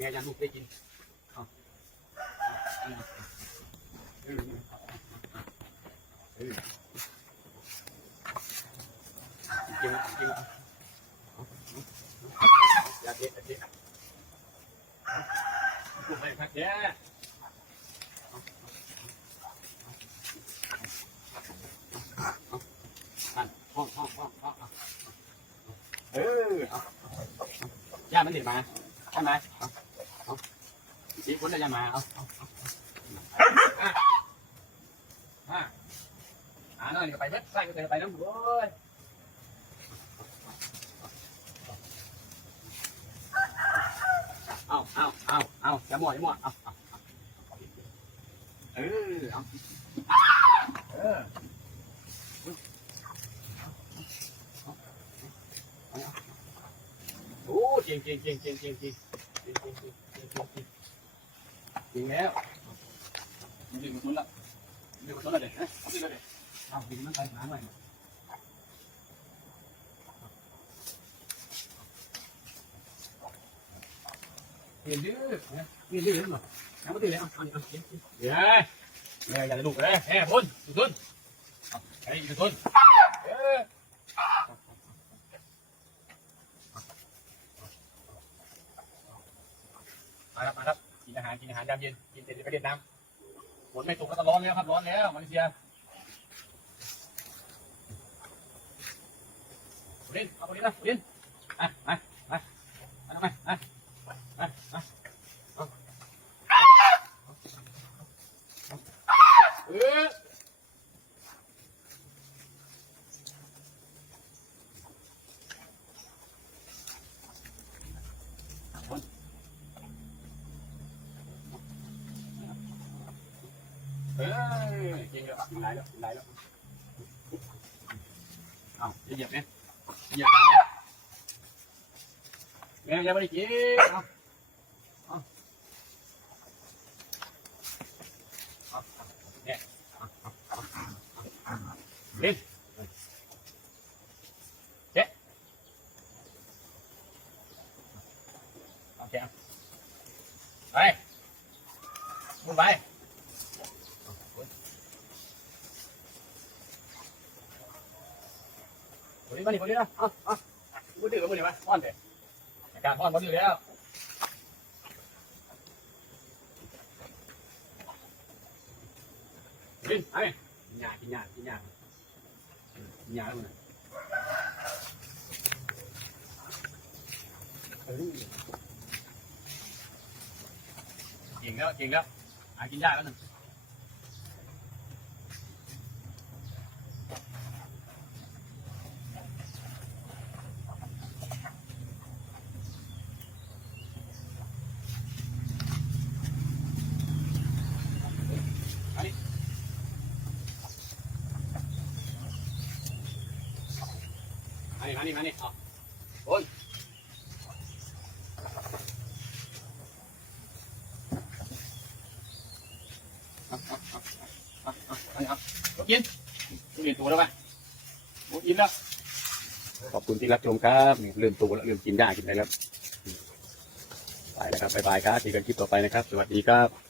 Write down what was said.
แม่ยันลูกได้กินเอาเอาเออเออจริงจริงอย่าเด็ดเด็ดลูกไม่พักแย่ห้องห้องห้องห้องเออเอาย่ามันเด็ดมาใช่ไหม chị quấn lại ra mà không? Không không à. À nó này phải rất xanh cái phải lắm rồi ao ao ao ao dám mồi dám mồi ao ừ ao ừ. Ooh, ching, ching, ching, ching, ching, ching, ching, ching. ดีแล้วมันดึงมันละดึงมันละเด็ดนะดึงเลยเด็ดเอาดึงมันไปหาหน่อยเห็นดื้อเนี่ยเห็นดื้อเหรอยังไม่ดื้อเลยเอาเอาเอาเดี๋ยวเดี๋ยวอย่าลุกเลยแหมพุ่นพุ่นไอ้พุ่นเออ ครับมาครับกินอาหารกินอาหารยามเย็นกินเสร็จแล้วไปเล่นน้ำฝนไม่ตกแล้วก็ร้อนแล้วครับร้อนแล้วมาเลเซียเล่นเอาคนนี้นะเล่นอะมามามาทำไมอะ không đi dập em dập em ra đi chị không đi chết ok đây muốn นี้มาหนีคนนี้นะอ่ะอ่ะกูดื้อมึงหนีมาอ้อนเถอะการอ้อนมันอยู่แล้วกินไอ้หยากินหยากินหยากินหยาแล้วมึงเก่งแล้วเก่งแล้วหากินยากแล้วหนึ่ง นี่มานี่มานี่เอาโอนเอาเอาเอาเอาเอาเอาเอากินกินเรียนตัวแล้วป่ะโอ้กินแล้ว ขอบคุณที่รับชมครับนี่ลืมตัวแล้วลืมกินยากินอะไรแล้ว ไปแล้วครับ บ๊ายบายครับเจอกันคลิปต่อไปนะครับ สวัสดีครับ